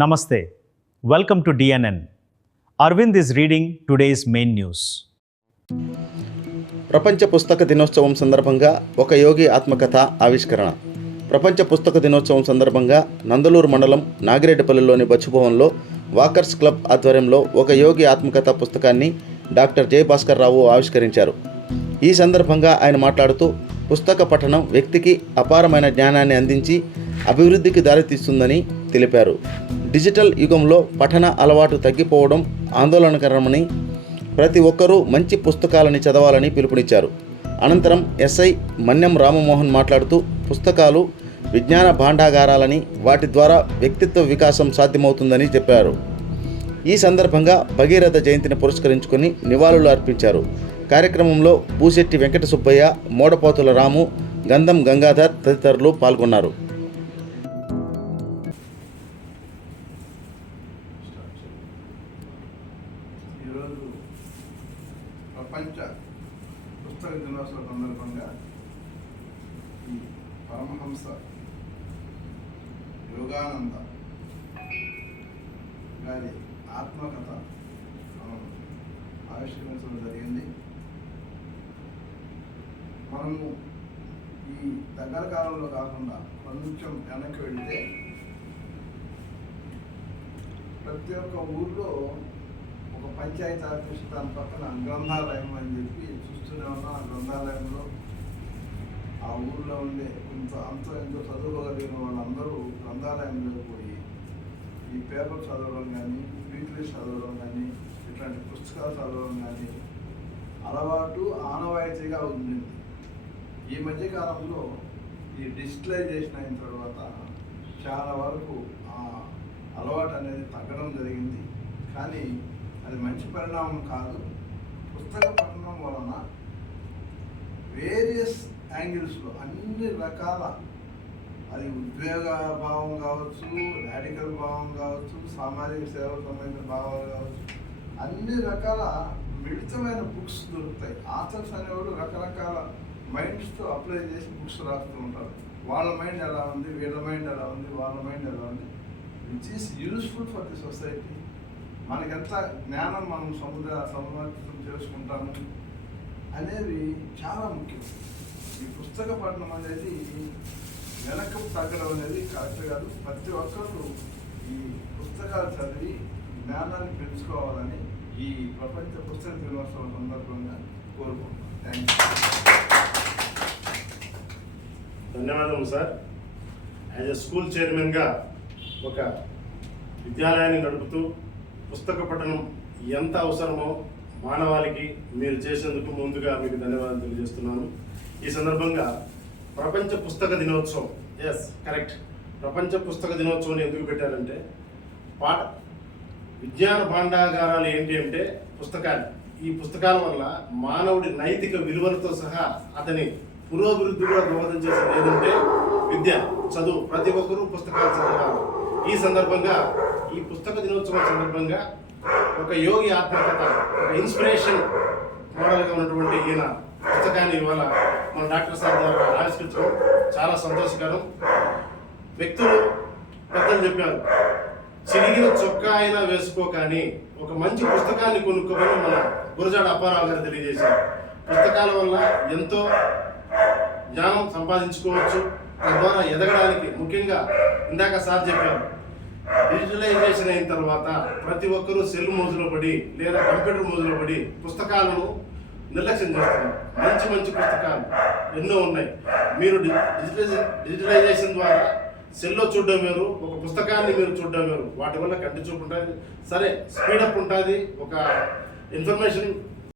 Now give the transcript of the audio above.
Namaste. Welcome to DNN. Arvind is reading today's main news. ప్రపంచ పుస్తక దినోత్సవం సందర్భంగా ఒక యోగి ఆత్మకథ ఆవిష్కరణ. ప్రపంచ పుస్తక దినోత్సవం సందర్భంగా నందలూరు మండలం నాగిరెడ్డిపల్లిలోని బచ్చుభవన్లో వాకర్స్ క్లబ్ ఆధ్వర్యంలో ఒక యోగి ఆత్మకథ పుస్తకాన్ని డాక్టర్ జయభాస్కర్ రావు ఆవిష్కరించారు. ఈ సందర్భంగా ఆయన మాట్లాడుతూ పుస్తక పఠనం వ్యక్తికి అపారమైన జ్ఞానాన్ని అందించి అభివృద్ధికి దారితీస్తుందని తెలిపారు. డిజిటల్ యుగంలో పఠన అలవాటు తగ్గిపోవడం ఆందోళనకరమని, ప్రతి ఒక్కరూ మంచి పుస్తకాలని చదవాలని పిలుపునిచ్చారు. అనంతరం ఎస్ఐ మన్యం రామమోహన్ మాట్లాడుతూ పుస్తకాలు విజ్ఞాన భాండాగారాలని, వాటి ద్వారా వ్యక్తిత్వ వికాసం సాధ్యమవుతుందని చెప్పారు. ఈ సందర్భంగా భగీరథ జయంతిని పురస్కరించుకొని నివాళులు అర్పించారు. కార్యక్రమంలో పూశెట్టి వెంకట సుబ్బయ్య, మోడపోతుల రాము, గంధం గంగాధర్ తదితరులు పాల్గొన్నారు. ఈరోజు ప్రపంచ పుస్తక దినోత్సవం సందర్భంగా ఈ పరమహంస యోగానంద గారి ఆత్మకథ మనం ఆవిష్కరించడం జరిగింది. మనము ఈ దగ్గర కాలంలో కాకుండా కొంచెం వెనక్కి వెళితే ప్రతి ఒక్క ఊర్లో ఒక పంచాయతీ ఆఫీస్ దాని పక్కన గ్రంథాలయం అని చెప్పి చూస్తూనే ఉన్నాం. ఆ గ్రంథాలయంలో ఆ ఊళ్ళో ఉండే అంతో ఎంతో చదువుకోగలిగిన వాళ్ళందరూ గ్రంథాలయంలో పోయి ఈ పేపర్ చదవడం కానీ, వీక్లీస్ చదవడం కానీ, ఇట్లాంటి పుస్తకాలు చదవడం కానీ అలవాటు ఆనవాయితీగా ఉంది. ఈ మధ్యకాలంలో ఈ డిజిటలైజేషన్ అయిన తర్వాత చాలా వరకు ఆ అలవాటు అనేది తగ్గడం జరిగింది. కానీ అది మంచి పరిణామం కాదు. పుస్తక పఠనం వలన వేరియస్ యాంగిల్స్లో అన్ని రకాల, అది ఉద్వేగ భావం కావచ్చు, రాడికల్ భావం కావచ్చు, సామాజిక సేవకు సంబంధించిన భావాలు కావచ్చు, అన్ని రకాల మిళితమైన బుక్స్ దొరుకుతాయి. ఆథర్స్ అనేవాళ్ళు రకరకాల మైండ్స్తో అప్లై చేసి బుక్స్ రాస్తూ ఉంటారు. వాళ్ళ మైండ్ ఎలా ఉంది, వీళ్ళ మైండ్ ఎలా ఉంది, వాళ్ళ మైండ్ ఎలా ఉంది, which is useful for the society. మనకెంత జ్ఞానం మనం సమర్థితం చేసుకుంటాము అనేది చాలా ముఖ్యం. ఈ పుస్తక పఠనం అనేది వెనక్కు తగ్గడం అనేది కరెక్ట్ కాదు. ప్రతి ఒక్కరు ఈ పుస్తకాలు చదివి జ్ఞానాన్ని పెంచుకోవాలని ఈ ప్రపంచ పుస్తక దినోత్సవం సందర్భంగా కోరుకుంటున్నాను. Thank you. ధన్యవాదము సార్. యాజ్ ఎ స్కూల్ చైర్మన్గా ఒక విద్యాలయాన్ని నడుపుతూ పుస్తక పఠనం ఎంత అవసరమో మానవాళికి మీరు చేసేందుకు ముందుగా మీకు ధన్యవాదాలు తెలియజేస్తున్నాను. ఈ సందర్భంగా ప్రపంచ పుస్తక దినోత్సవం, ఎస్ కరెక్ట్, ప్రపంచ పుస్తక దినోత్సవం ఎందుకు పెట్టారంటే విజ్ఞాన భాండాగారాలు ఏంటి అంటే పుస్తకాలు. ఈ పుస్తకాల వల్ల మానవుడి నైతిక విలువలతో సహా అతని పురోభివృద్ధి కూడా దోహదం చేసేది ఏదంటే విద్య, చదువు. ప్రతి ఒక్కరూ పుస్తకాలు చదవాలి. ఈ సందర్భంగా ఈ పుస్తక దినోత్సవం సందర్భంగా ఒక యోగి ఆత్మకథ, ఒక ఇన్స్పిరేషన్ మోడల్గా ఉన్నటువంటి ఈయన పుస్తకాన్ని ఇవాళ మన డాక్టర్ సార్ గారు ఆవిష్కరించడం చాలా సంతోషకరం. వ్యక్తులు పెద్దలు చెప్పారు, చిరిగిన చొక్కా అయినా వేసుకో కానీ ఒక మంచి పుస్తకాన్ని కొనుక్కోమని మన గురజాడ అప్పారావు గారు తెలియజేశారు. పుస్తకాల వల్ల ఎంతో జ్ఞానం సంపాదించుకోవచ్చు. తద్వారా ఎదగడానికి, ముఖ్యంగా ఇందాక సార్ చెప్పారు, డిజిటలైజేషన్ అయిన తర్వాత ప్రతి ఒక్కరూ సెల్ మోజులో పడి లేదా కంప్యూటర్ మోజులో పడి పుస్తకాలను నిర్లక్ష్యం చేస్తున్నారు. మంచి మంచి పుస్తకాలు ఎన్నో ఉన్నాయి. మీరు డిజిటలైజేషన్ ద్వారా సెల్లో చూడడం వేరు, ఒక పుస్తకాన్ని మీరు చూడడం వేరు. వాటి వల్ల కంటి చూపు ఉంటుంది, సరే స్పీడప్ ఉంటుంది, ఒక ఇన్ఫర్మేషన్